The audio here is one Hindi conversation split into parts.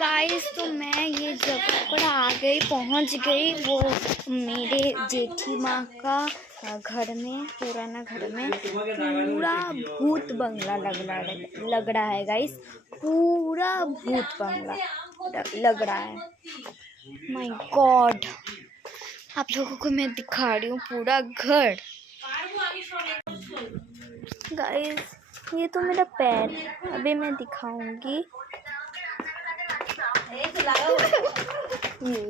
गाइस तो मैं ये जगह पर आ गई, पहुंच गई। वो मेरे जेठी माँ का घर में, पुराना घर में पूरा भूत बंगला लग रहा है गाइस। पूरा भूत बंगला लग रहा है। माय गॉड, आप लोगों को मैं दिखा रही हूँ पूरा घर। गाइस ये तो मेरा पैर, अभी मैं दिखाऊंगी। ये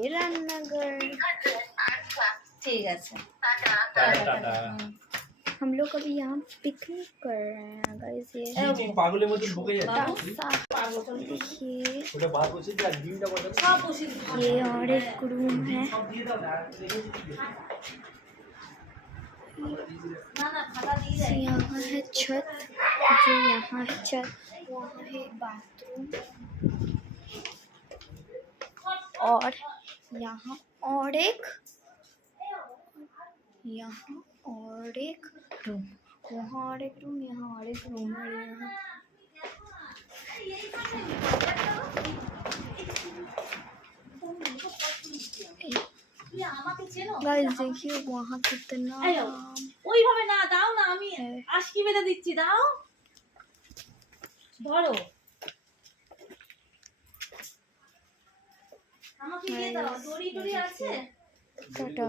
रामनगर, ठीक है। हम लोग अभी यहाँ पिकनिक कर रहे हैं गाइस। ये देखिए, ये और एक रूम है। यहाँ है छत, जो यहाँ है छत, वहाँ है बाथरूम, और यहाँ और एक, यहाँ और एक रूम, वहाँ और एक रूम, यहाँ और एक रूम है। गाइस देखिए वहाँ कितना ওইভাবে না দাও না, আমি আশকি বেঁধে দিচ্ছি, দাও ধরো আমাকে দিয়ে দাও। দড়ি আছে। টাটা।